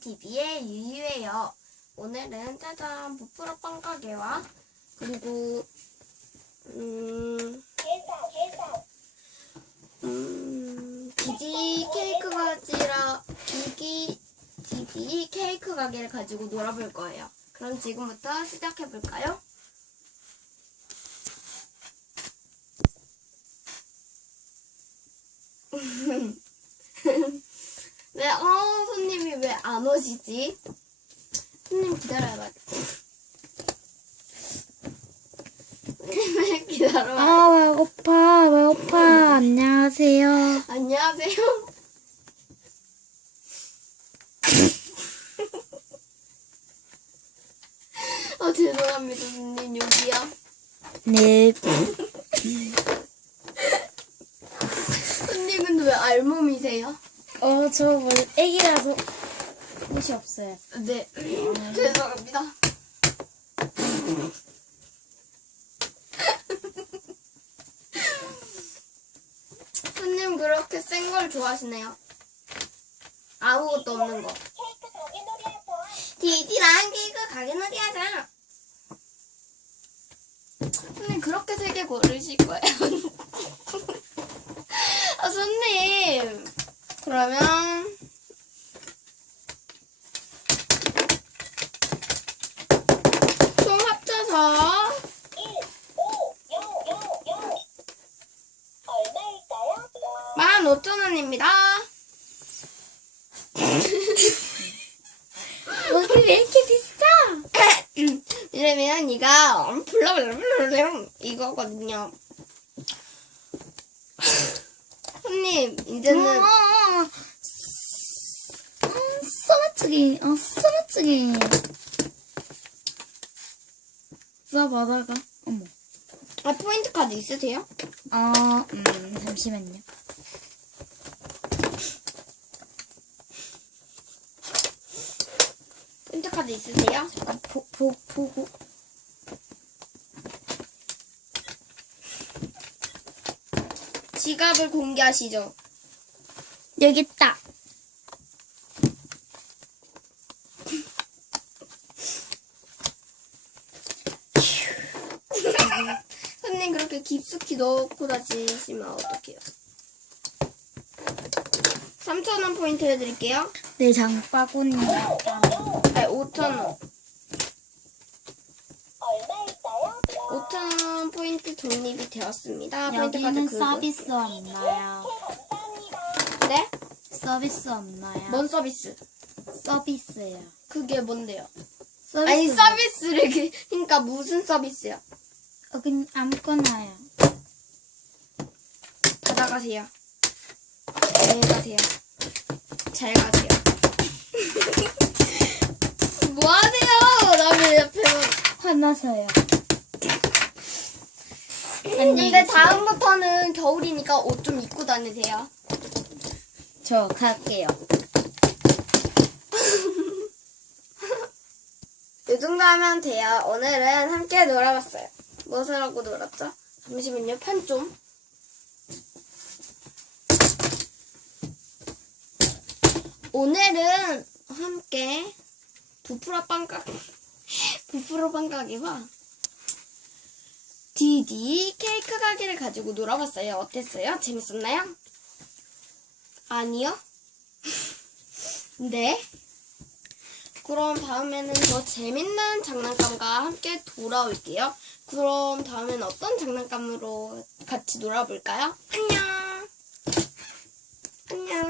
TV의 유유예요. 오늘은 짜잔 부풀어 빵 가게와 그리고 음, 음 디지 케이크 가지라 디기 디디 케이크 가게를 가지고 놀아볼 거예요. 그럼 지금부터 시작해 볼까요? 왜, 어, 손님이 왜 안 오시지? 손님 기다려봐. 손님 기다려봐. 아, 배고파, 배고파. 안녕하세요. 안녕하세요. 어, 죄송합니다, 손님. 여기요. 네. 손님, 근데 왜 알몸이세요? 어, 저 원래 애기라서 옷이 없어요. 네. 죄송합니다. 손님, 그렇게 센 걸 좋아하시네요. 아무것도 없는 거. 디디랑 케이크 가게놀이 하자. 손님, 그렇게 세 개 고르실 거예요? 아, 손님. 그러면. 합쳐서 15,000원입니다. 여기 왜 이렇게 비싸? 이러면 이가 블라블라블라 이거거든요. 손님, 이제는 어, 음, 써맞추기, 어, 써맞추기. 써보다가, 어머. 아, 포인트 카드 있으세요? 어, 음, 잠시만요. 포인트 카드 있으세요? 아, 보, 보, 보고. 지갑을 공개하시죠. 여기 있다. 손님 그렇게 깊숙이 넣고 다시시면 어떡해요? 3,000원 포인트 해드릴게요. 내 장바구니. 네, 5,000원. 5,000원 포인트 적립이 되었습니다. 포인트 카드 여기는 긁고. 서비스 없나요? 네? 서비스 없나요? 뭔 서비스? 서비스예요. 그게 뭔데요? 서비스 아니 뭐- 서비스를 그- 그러니까 무슨 서비스요? 어, 그냥 아무거나요. 받아가세요. 안녕히 가세요. 잘 가세요. 뭐 하세요? 남의 옆에서. 화나서요. 근데 다음부터는 겨울이니까 옷 좀 입고 다니세요. 저 갈게요. 이 정도 하면 돼요. 오늘은 함께 놀아봤어요. 무엇을 하고 놀았죠? 잠시만요. 펜 좀. 오늘은 함께 부풀어 빵가게, 부풀어 빵가게와 디디 케이크 가게를 가지고 놀아봤어요. 어땠어요? 재밌었나요? 아니요? 네. 그럼 다음에는 더 재밌는 장난감과 함께 돌아올게요. 그럼 다음엔 어떤 장난감으로 같이 놀아볼까요? 안녕! 안녕!